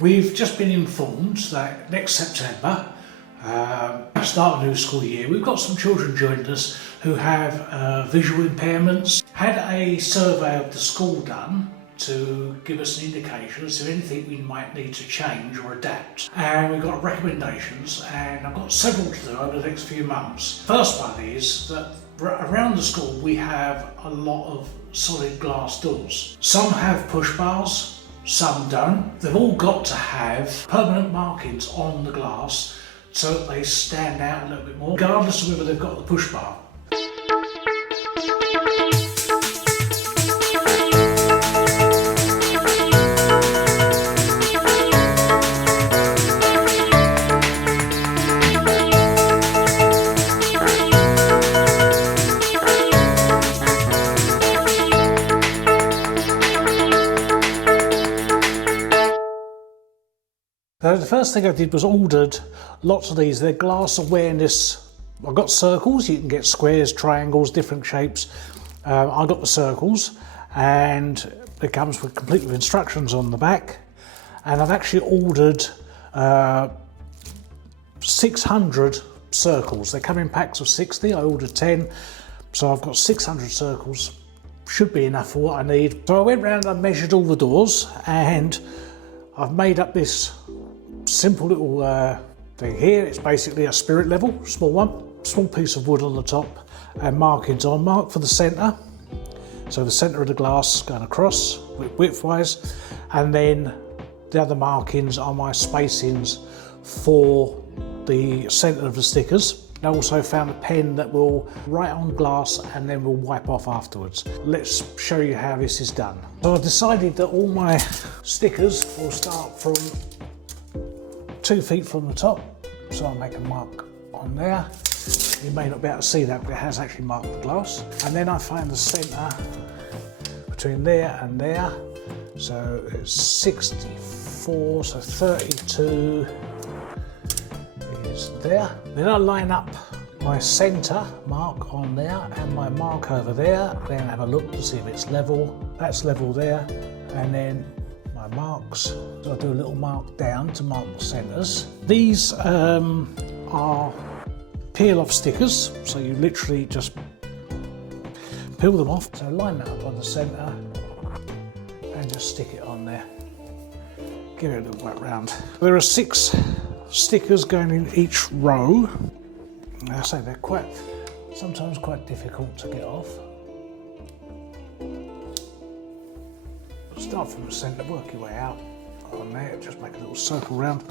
We've just been informed that next September, start a new school year, we've got some children joining us who have visual impairments. Had a survey of the school done to give us an indication as to anything we might need to change or adapt. And we've got recommendations, and I've got several to do over the next few months. First one is that around the school we have a lot of solid glass doors. Some have push bars, some don't. They've all got to have permanent markings on the glass so that they stand out a little bit more, regardless of whether they've got the push bar. So the first thing I did was ordered lots of these. They're glass awareness. I've got circles, you can get squares, triangles, different shapes. I got the circles, and it comes with complete with instructions on the back. And I've actually ordered 600 circles. They come in packs of 60, I ordered 10. So I've got 600 circles, should be enough for what I need. So I went round and I measured all the doors, and I've made up this simple little thing here. It's basically a spirit level, small one, small piece of wood on the top and markings on. Mark for the centre, so the centre of the glass going across width-wise, and then the other markings are my spacings for the centre of the stickers. I also found a pen that will write on glass and then will wipe off afterwards. Let's show you how this is done. So I've decided that all my stickers will start from 2 feet from the top, so I'll make a mark on there. You may not be able to see that, but it has actually marked the glass. And then I find the centre between there and there, so it's 64, so 32 is there. Then I line up my centre mark on there and my mark over there, then have a look to see if it's level. That's level there, and then my marks. So I do a little mark down to mark the centres. These are peel-off stickers, so you literally just peel them off. So line that up on the centre and just stick it on there. Give it a little whack round. There are 6 stickers going in each row. I say they're sometimes quite difficult to get off. Start from the centre, work your way out on there, just make a little circle round.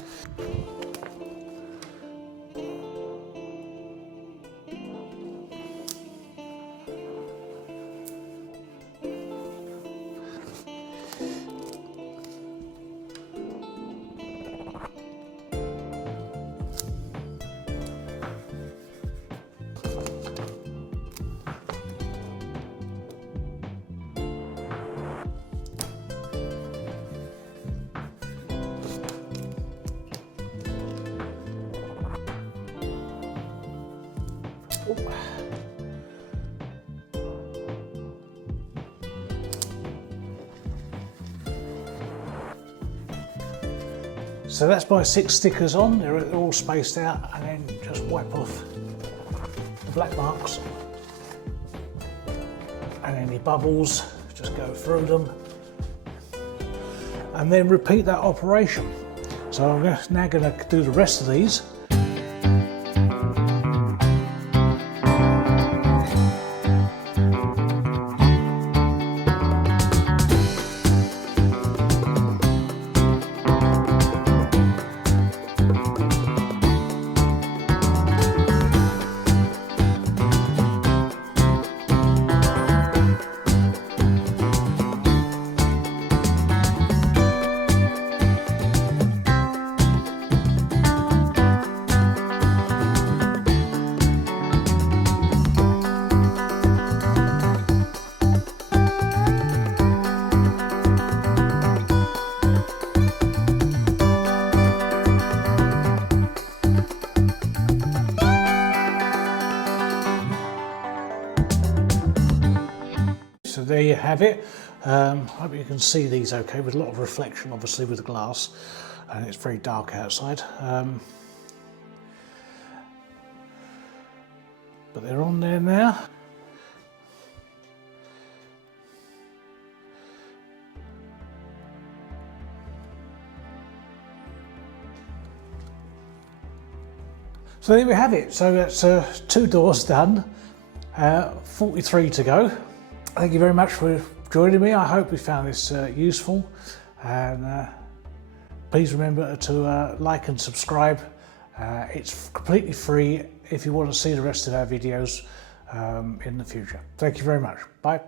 So that's my 6 stickers on, they're all spaced out, and then just wipe off the black marks and any bubbles, just go through them and then repeat that operation. So I'm now going to do the rest of these. So there you have it. I hope you can see these okay, with a lot of reflection obviously with the glass. and it's very dark outside. But they're on there now. So there we have it. So that's 2 doors done, 43 to go. Thank you very much for joining me. I hope you found this useful, and please remember to like and subscribe. It's completely free if you want to see the rest of our videos in the future. Thank you very much. Bye.